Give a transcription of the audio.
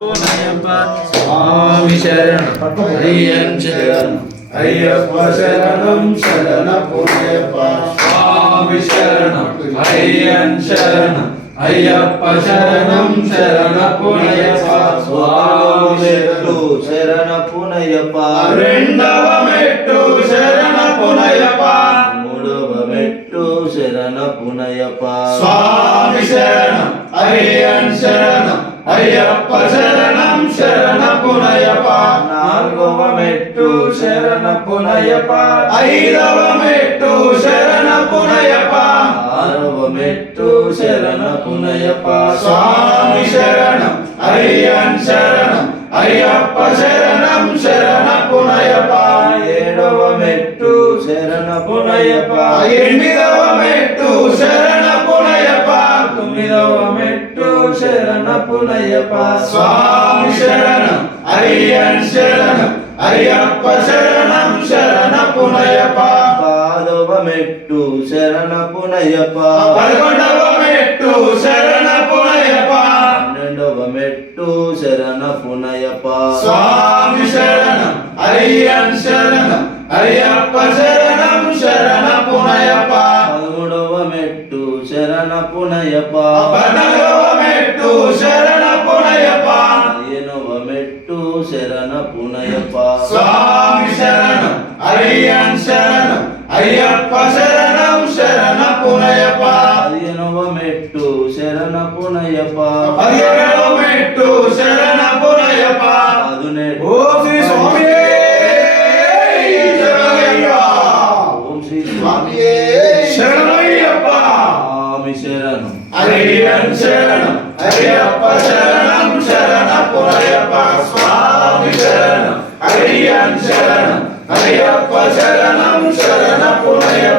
स्वामी शरण अय्यन शरण अय्यप्पा शरणं शरणपुण्यप्पा स्वामी शरण अय्यन शरण अय्यप्पा शरणं शरणपुण्यप्पा स्वामी శరణపునయపా రెండవ మెట్టు శరణపునయపా మూడవ మెట్టు శరణపునయపా స్వామి శరణం అయ్యన్ శరణం అయ్యప్ప శరణం శరణపునయపా నాలుగవ మెట్టు శరణపునయపా ఐదవ మెట్టు శరణపునయపా ఆరవ మెట్టు శరణపునయపా స్వామి శరణం అయ్యన్ శరణం అయ్యప్ప శరణం శరణపునయపా ఏడవ మెట్టు శరణపునయపా ఎనిమిదవ మెట్టు శరణపునయపా తొమ్మిదవ మెట్టు శరణపునయపా స్వామి శరణం అయ్యన్ శరణం అయ్యప్ప శరణం శరణపునయపా పదవ మెట్టు శరణపునయపా పదకొండవ మెట్టు శరణపునయపా పన్నెండవ మెట్టు శరణపునయపా స్వామి శరణం అయ్యన్ శరణం అయ్యప్ప శరణం శరణపునయపా పదమూడవ మెట్టు శరణపునయపా పద్నాలుగవ మెట్టు శరణపునయపా పదిహేనవ మెట్టు శరణపునయపా స్వామి శరణం అయ్యన్ శరణం అయ్యప్ప శరణం శరణపునయపా పదిహేనవ మెట్టు శరణపునయపా పదిహేడవ మెట్టు శరణపునయపా పదునెట్టు ఓం శ్రీ స్వామి శరణయ్యా ఓం శ్రీ స్వామియే శరణయ్యప్ప స్వామి శరణం అయ్యన్ శరణం అయ్యప్ప శరణం శరణపునయప్ప స్వామి శరణం అయ్యన్ శరణం అయ్యప్ప శరణం శరణపునయప్ప